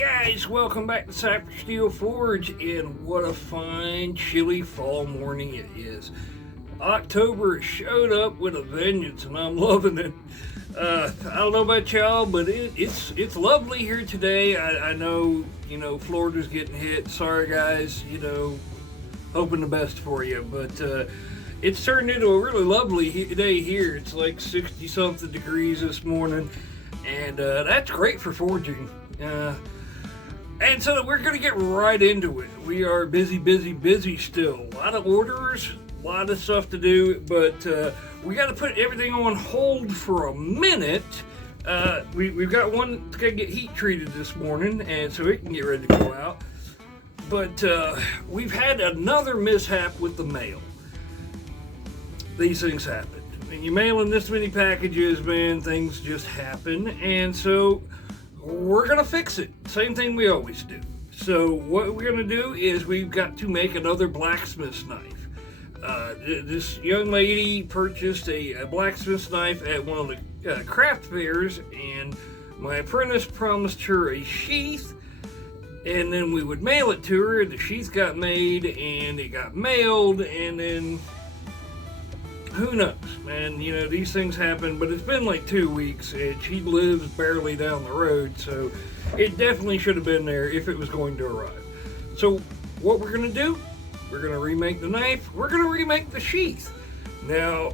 Guys, welcome back to Cypress Steel Forge, and what a fine, chilly fall morning it is. October showed up with a vengeance, and I'm loving it. I don't know about y'all, but it's lovely here today. I know, Florida's getting hit. Sorry, guys, hoping the best for you, but it's turned into a really lovely day here. It's like 60-something degrees this morning, and that's great for forging. And so we're going to get right into it. We are busy still. A lot of orders, a lot of stuff to do, but we got to put everything on hold for a minute. We've got one that's got to get heat treated this morning, and so it can get ready to go out. But we've had another mishap with the mail. These things happen. When you're mailing this many packages, man, things just happen, and so we're gonna fix it. Same thing we always do. So what we're gonna do is we've got to make another blacksmith's knife. This young lady purchased a blacksmith's knife at one of the craft fairs, and my apprentice promised her a sheath, and then we would mail it to her. The sheath got made, and it got mailed, and then who knows, man, these things happen, but it's been like 2 weeks, and she lives barely down the road, so it definitely should have been there if it was going to arrive. So what we're going to do, we're going to remake the knife, we're going to remake the sheath. Now,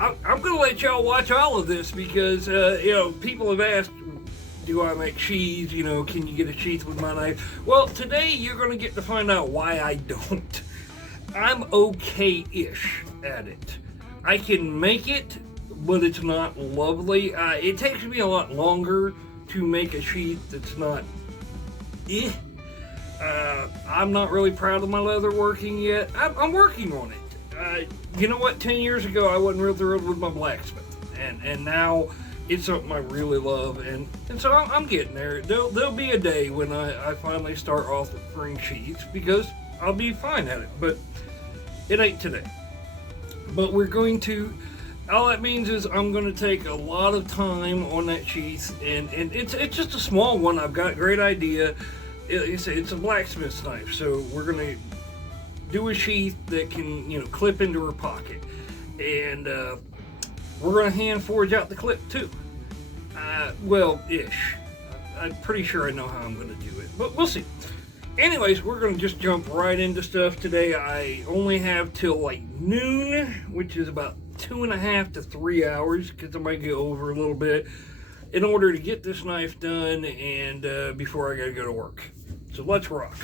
I'm going to let y'all watch all of this because, people have asked, do I make sheaths, can you get a sheath with my knife? Well, today you're going to get to find out why I don't. I'm okay-ish at it. I can make it, but it's not lovely. It takes me a lot longer to make a sheath that's not I'm not really proud of my leather working yet. I'm working on it. You know what? 10 years ago, I wasn't real thrilled with my blacksmith. And now it's something I really love. And so I'm getting there. There'll be a day when I finally start offering sheaths because I'll be fine at it. But it ain't today. But we're going to, all that means is I'm going to take a lot of time on that sheath, and it's just a small one. I've got a great idea. It's a blacksmith's knife, so we're going to do a sheath that can, clip into her pocket. And we're going to hand forge out the clip too. Well-ish. I'm pretty sure I know how I'm going to do it, but we'll see. Anyways, we're going to just jump right into stuff today. I only have till like noon, which is about 2.5 to 3 hours, because I might go over a little bit, in order to get this knife done and before I got to go to work. So let's rock.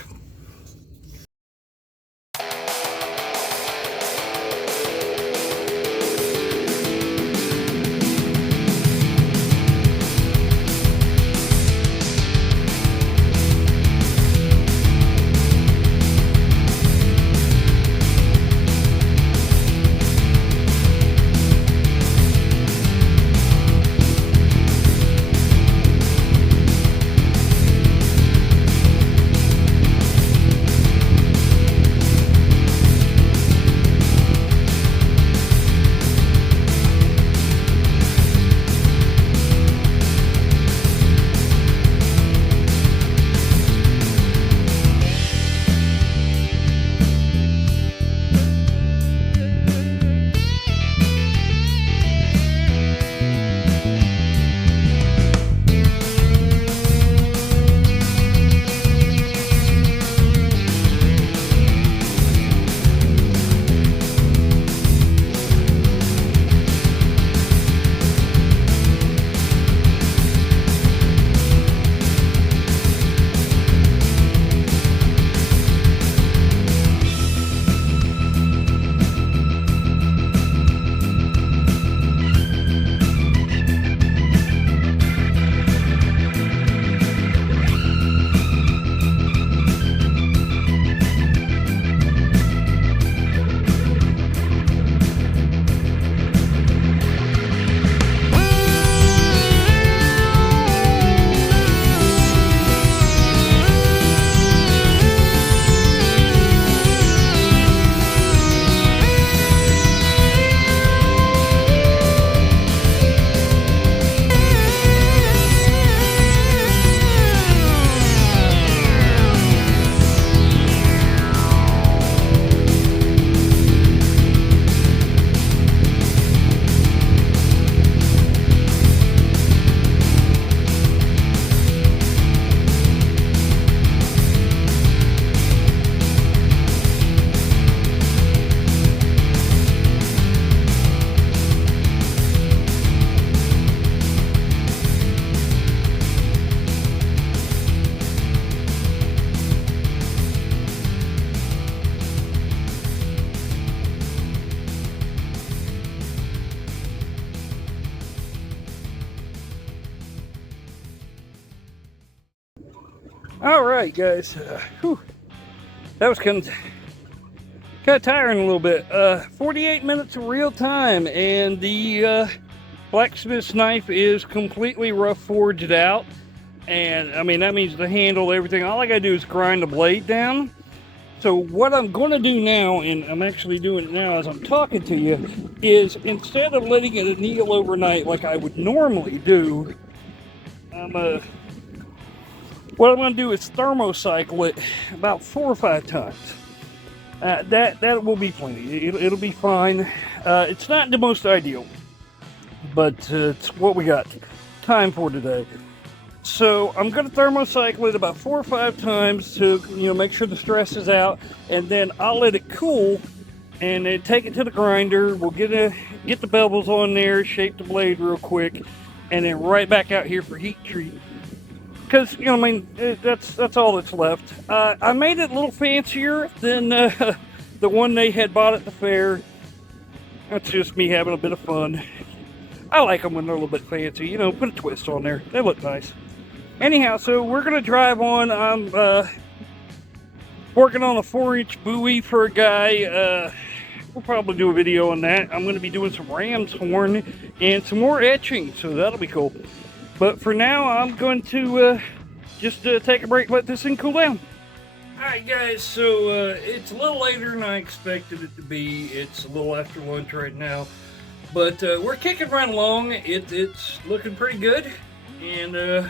All right, guys. That was kind of tiring a little bit. 48 minutes of real time, and the blacksmith's knife is completely rough forged out. And I mean, that means the handle, everything. All I gotta do is grind the blade down. So what I'm gonna do now, and I'm actually doing it now as I'm talking to you, is instead of letting it anneal overnight like I would normally do, what I'm going to do is thermocycle it about 4 or 5 times. That will be plenty. It'll be fine. It's not the most ideal, but it's what we got time for today. So I'm going to thermocycle it about 4 or 5 times to make sure the stress is out, and then I'll let it cool and then take it to the grinder. We'll get the bevels on there, shape the blade real quick, and then right back out here for heat treat. Because, that's all that's left. I made it a little fancier than the one they had bought at the fair. That's just me having a bit of fun. I like them when they're a little bit fancy. Put a twist on there. They look nice. Anyhow, so we're going to drive on. I'm working on a 4-inch buoy for a guy. We'll probably do a video on that. I'm going to be doing some ram's horn and some more etching, so that'll be cool. But for now, I'm going to just take a break, let this thing cool down. Alright guys, so it's a little later than I expected it to be. It's a little after lunch right now. But we're kicking right along. It's looking pretty good. And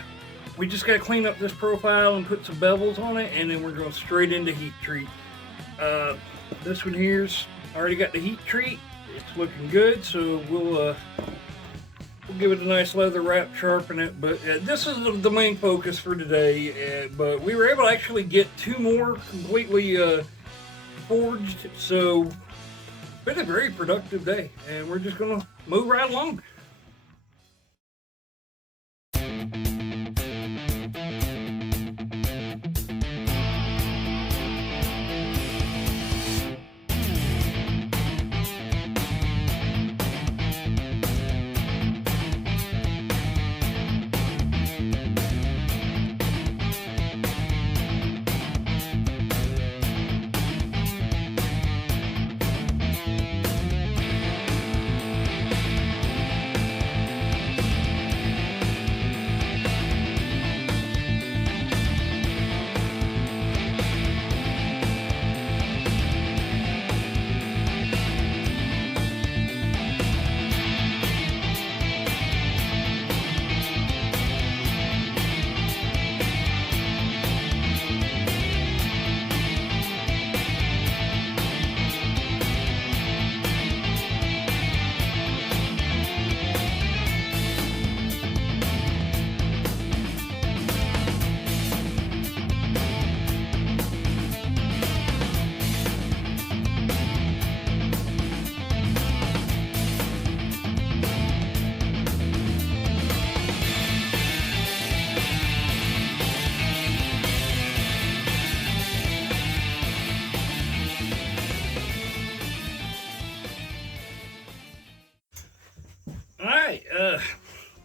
we just got to clean up this profile and put some bevels on it. And then we're going straight into heat treat. This one here's already got the heat treat. It's looking good, so we'll give it a nice leather wrap, sharpen it, but this is the main focus for today. But we were able to actually get 2 more completely forged, so it's been a very productive day, and we're just gonna move right along.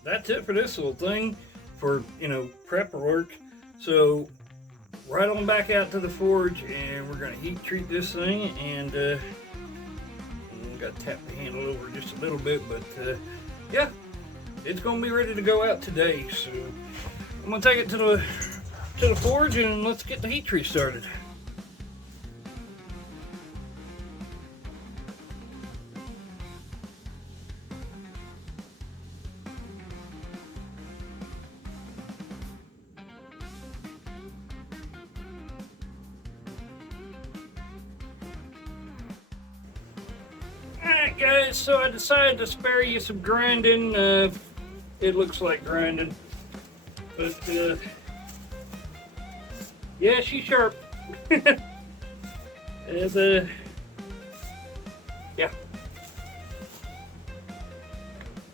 That's it for this little thing for prep work. So right on back out to the forge, and we're gonna heat treat this thing, and got to tap the handle over just a little bit, but yeah, it's gonna be ready to go out today. So I'm gonna take it to the forge, and let's get the heat treat started. Alright guys, so I decided to spare you some grinding. It looks like grinding, but yeah, she's sharp. And yeah,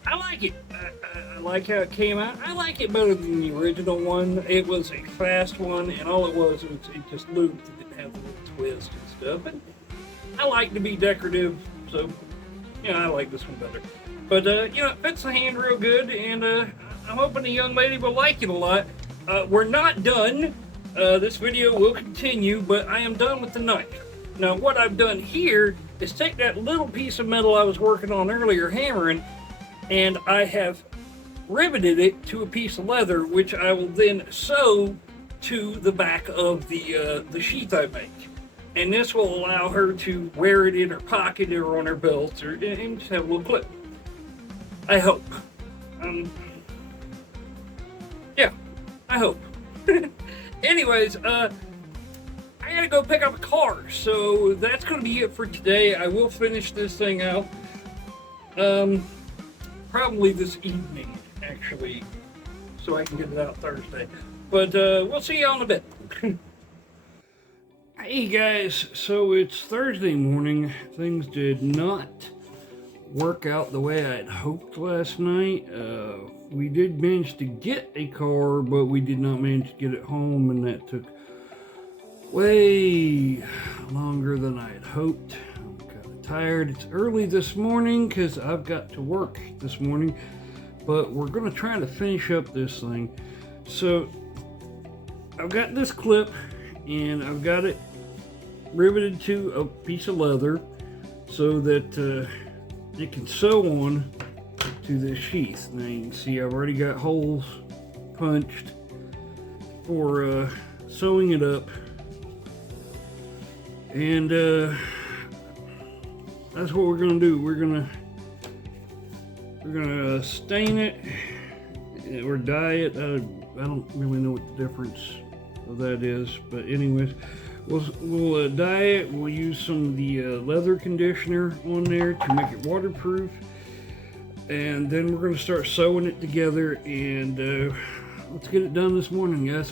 I like it. I like how it came out. I like it better than the original one. It was a fast one, and all it was it just looped. It didn't have the little twist and stuff. But I like to be decorative, so I like this one better. But it fits the hand real good, and I'm hoping the young lady will like it a lot. We're not done. This video will continue, but I am done with the knife. Now what I've done here is take that little piece of metal I was working on earlier hammering, and I have riveted it to a piece of leather, which I will then sew to the back of the sheath I make. And this will allow her to wear it in her pocket or on her belt, or and just have a little clip. I hope. Yeah, I hope. Anyways, I gotta go pick up a car, so that's gonna be it for today. I will finish this thing out, probably this evening, actually, so I can get it out Thursday. But we'll see y'all in a bit. Hey guys, so it's Thursday morning. Things did not work out the way I had hoped last night. We did manage to get a car, but we did not manage to get it home, and that took way longer than I had hoped. I'm kind of tired. It's early this morning because I've got to work this morning, but we're going to try to finish up this thing. So I've got this clip, and I've got it riveted to a piece of leather so that it can sew on to this sheath. Now you can see I've already got holes punched for sewing it up, and that's what we're gonna do. We're gonna stain it or dye it. I don't really know what the difference of that is, but anyways, we'll dye it. We'll use some of the leather conditioner on there to make it waterproof, and then we're going to start sewing it together, and let's get it done this morning, guys.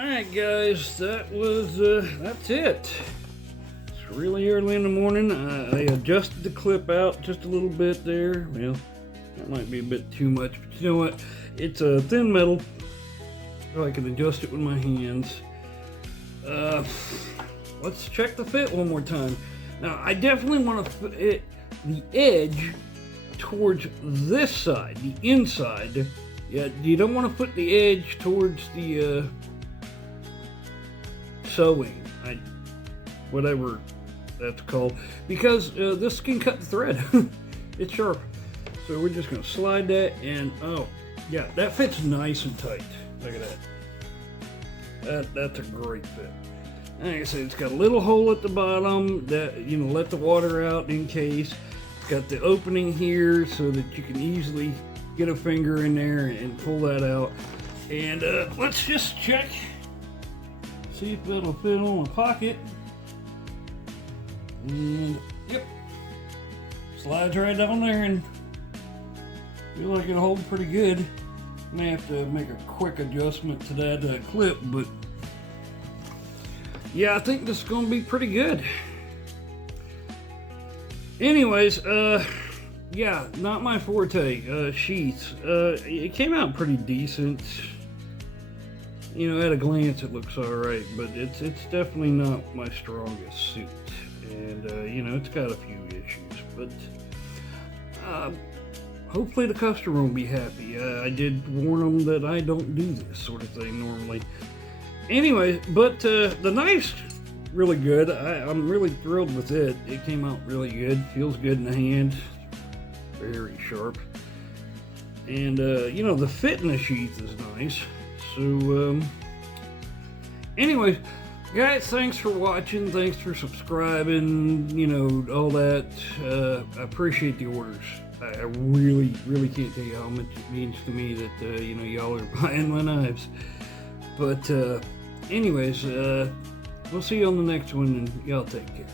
Alright guys, that's it. It's really early in the morning. I adjusted the clip out just a little bit there. Well, that might be a bit too much, but you know what? It's a thin metal, so I can adjust it with my hands. Let's check the fit one more time. Now, I definitely want to put the edge towards this side, the inside. Yeah, you don't want to put the edge towards the sewing, whatever that's called, because this can cut the thread. It's sharp. So we're just going to slide that, and oh, yeah, that fits nice and tight. Look at that. That's a great fit. Like I said, it's got a little hole at the bottom that, you know, let the water out in case. It's got the opening here so that you can easily get a finger in there and pull that out. And let's just check, see if it'll fit on a pocket. And yep, slides right down there, and feel like it'll hold pretty good. May have to make a quick adjustment to that clip, but yeah, I think this is going to be pretty good. Anyways, yeah, not my forte, Sheath. It came out pretty decent. You know, at a glance it looks alright, but it's definitely not my strongest suit. And, you know, it's got a few issues, but hopefully the customer will be happy. I did warn them that I don't do this sort of thing normally. Anyway, but the knife's really good. I'm really thrilled with it. It came out really good. Feels good in the hand. Very sharp. And, you know, the fit in the sheath is nice. So, anyways, guys, thanks for watching. Thanks for subscribing. You know, all that. I appreciate the orders. I really, really can't tell you how much it means to me that, you know, y'all are buying my knives. But, anyways, we'll see you on the next one, and y'all take care.